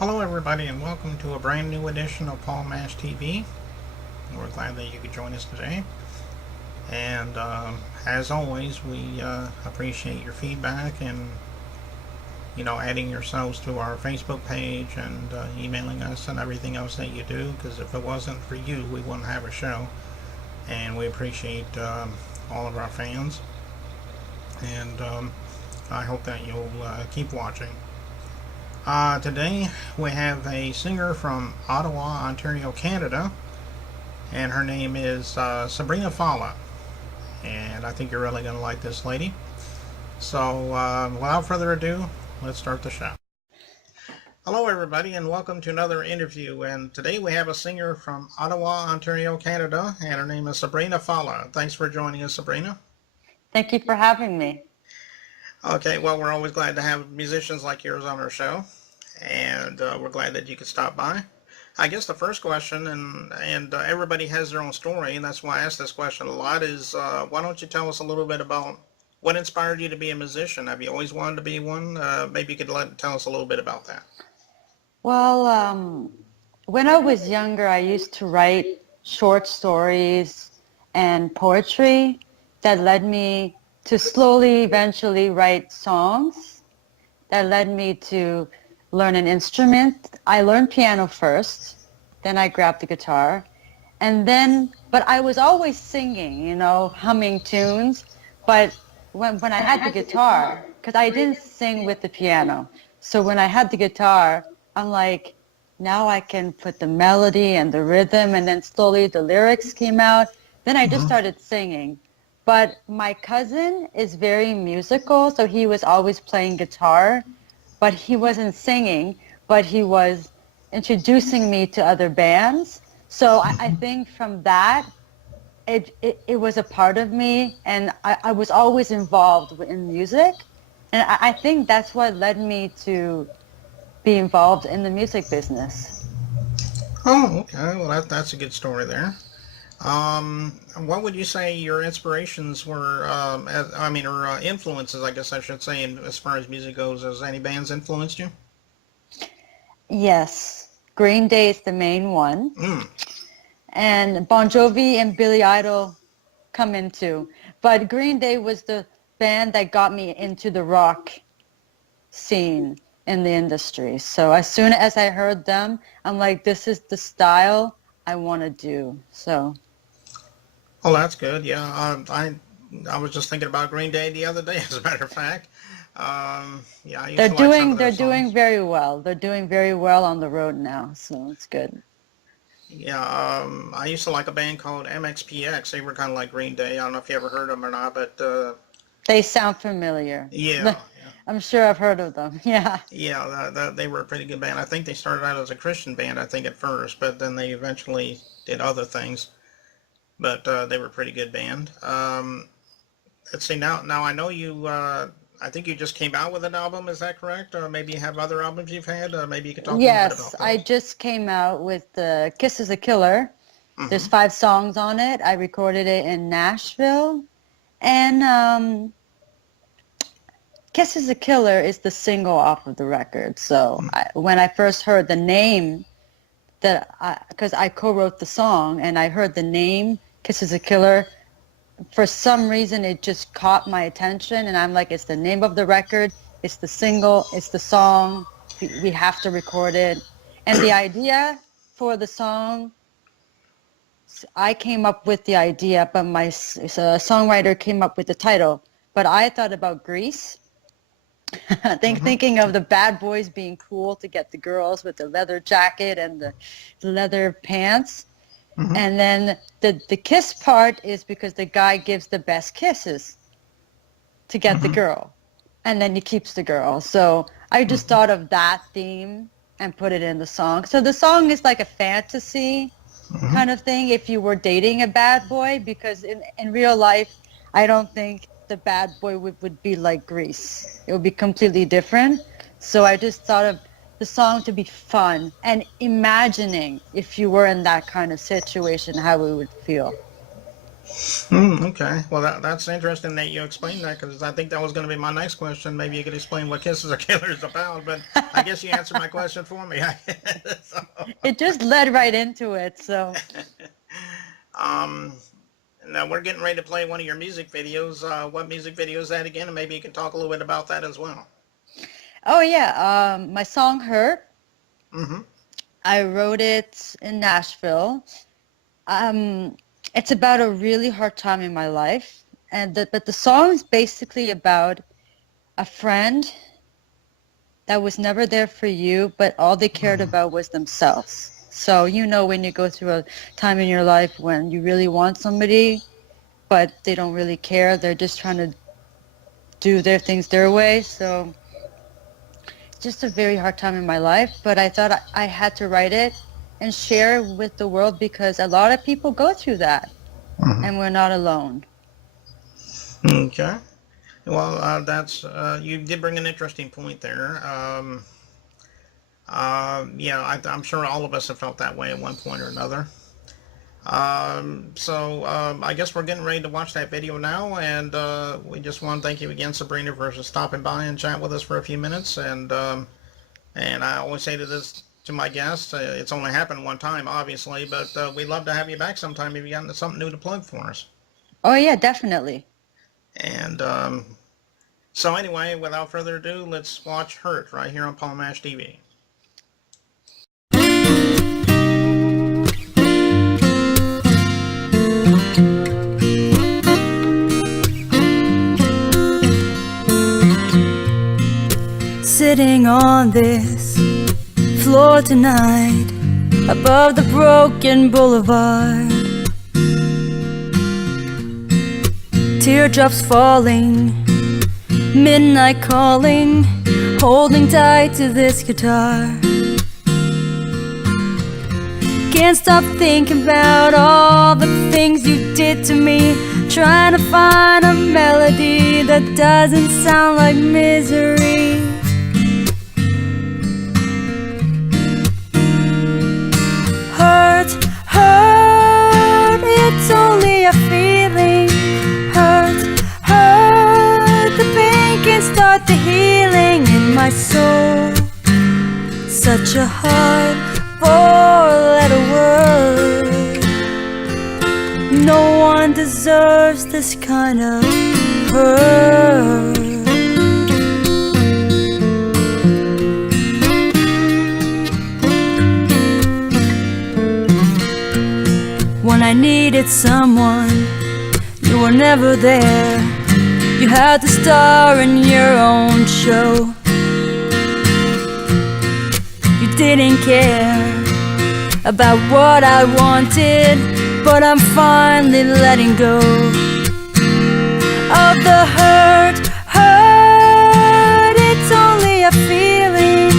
Hello, everybody, and welcome to a brand new edition of Paul Mash TV. We're glad that you could join us today. And as always, we appreciate your feedback and adding yourselves to our Facebook page and emailing us and everything else that you do. Because if it wasn't for you, we wouldn't have a show. And we appreciate all of our fans. And I hope that you'll keep watching. Today we have a singer from Ottawa, Ontario, Canada, and her name is Sabrina Fallah. And I think you're really going to like this lady. So without further ado, let's start the show. Hello, everybody, and welcome to another interview. And today we have a singer from Ottawa, Ontario, Canada, and her name is Sabrina Fallah. Thanks for joining us, Sabrina. Thank you for having me. Okay, well, we're always glad to have musicians like yours on our show, and we're glad that you could stop by. I guess the first question, and everybody has their own story, and that's why I ask this question a lot, is why don't you tell us a little bit about what inspired you to be a musician? Have you always wanted to be one? Maybe you could tell us a little bit about that. Well, when I was younger, I used to write short stories and poetry that led me to slowly, eventually write songs that led me to learn an instrument. I learned piano first, then I grabbed the guitar, but I was always singing, humming tunes. But when I had the guitar, because I didn't sing with the piano, so when I had the guitar, I'm like, now I can put the melody and the rhythm, and then slowly the lyrics came out. Then I just started singing. But my cousin is very musical, so he was always playing guitar, but he wasn't singing, but he was introducing me to other bands. So I think from that, it was a part of me, and I was always involved in music. And I think that's what led me to be involved in the music business. Oh, okay. Well, that's a good story there. What would you say your inspirations were? Or influences, I guess I should say, as far as music goes. Has any bands influenced you? Yes, Green Day is the main one. Mm. And Bon Jovi and Billy Idol come in too. But Green Day was the band that got me into the rock scene in the industry. So as soon as I heard them, I'm like, this is the style I want to do. So. Oh, that's good. Yeah, I was just thinking about Green Day the other day, as a matter of fact. Yeah, I used to like some of their They're doing songs. very well. They're doing very well on the road now, so it's good. Yeah, I used to like a band called MXPX. They were kind of like Green Day. I don't know if you ever heard them or not, but They sound familiar. yeah, yeah, I'm sure I've heard of them. Yeah. yeah. They were a pretty good band. I think they started out as a Christian band, I think at first, but then they eventually did other things. But they were a pretty good band. Let's see. Now I know you. I think you just came out with an album. Is that correct? Or maybe you have other albums you've had. Maybe you could talk a little bit Yes, about I those. just came out with Kiss is a Killer. There's Hmm. 5 songs on it. I recorded it in Nashville. And Kiss is a Killer is the single off of the record. So when I first heard the name, because I co-wrote the song, and I heard the name Kiss is a Killer, for some reason it just caught my attention, and I'm like, it's the name of the record, it's the single, it's the song, we have to record it. And the idea for the song, I came up with the idea, but my songwriter came up with the title. But I thought about Grease. Hmm. Thinking of the bad boys being cool to get the girls with the leather jacket and the leather pants. Hmm. And then the kiss part is because the guy gives the best kisses to get the Hmm. girl. And then he keeps the girl. So I just Hmm. thought of that theme and put it in the song. So the song is like a fantasy Hmm. kind of thing if you were dating a bad boy, because in real life, I don't think the bad boy would be like Grease. It would be completely different. So I just thought of the song to be fun and imagining if you were in that kind of situation, how it would feel. Okay. Well, that's interesting that you explained that because I think that was going to be my next question. Maybe you could explain what Kisses Are Killers about, but I guess you answered my question for me. So, It just led right into it. So, um, now we're getting ready to play one of your music videos. What music video is that again? And maybe you can talk a little bit about that as well. oh yeah, my song "Hurt." Mm-hmm. I wrote it in Nashville. Um, it's about a really hard time in my life, but the song is basically about a friend that was never there for you, but all they cared Mm-hmm. about was themselves. So you know when you go through a time in your life when you really want somebody, but they don't really care. They're just trying to do their things their way. So just a very hard time in my life, but I thought I had to write it and share with the world because a lot of people go through that and we're not alone. Okay. Well, that's you did bring an interesting point there. Yeah, I'm sure all of us have felt that way at one point or another. I guess we're getting ready to watch that video now, and we just want to thank you again, Sabrina, for stopping by and chat with us for a few minutes. And I always say to this to my guests, it's only happened one time, obviously, but we'd love to have you back sometime if you got something new to plug for us. Oh yeah, definitely. And so anyway, without further ado, let's watch Hurt right here on Paul Mash TV. Sitting on this floor tonight, above the broken boulevard, teardrops falling, midnight calling, holding tight to this guitar. Can't stop thinking about all the things you did to me, trying to find a melody that doesn't sound like misery. Hurt, hurt, it's only a feeling. Hurt, hurt, the pain can start the healing in my soul. Such a hard four-letter word. No one deserves this kind of hurt. When I needed someone, you were never there. You had to star in your own show. You didn't care about what I wanted, but I'm finally letting go of the hurt, hurt, it's only a feeling.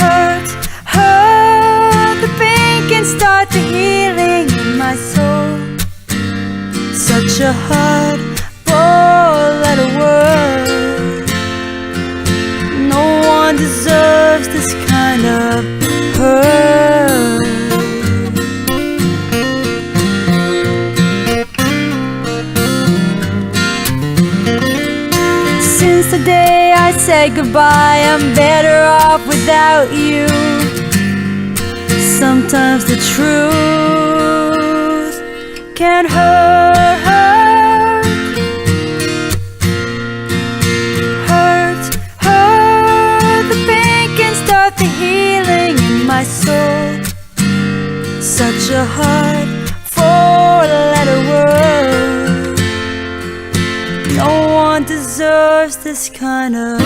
Hurt, hurt, the pain can start the healing in my soul. Such a hard four-letter word. No one deserves this kind of hurt. Since the day I said goodbye, I'm better off without you. Sometimes the truth can hurt. Hurt, hurt, the pain can start the healing in my soul. Such a hard four-letter word. No one deserves this kind of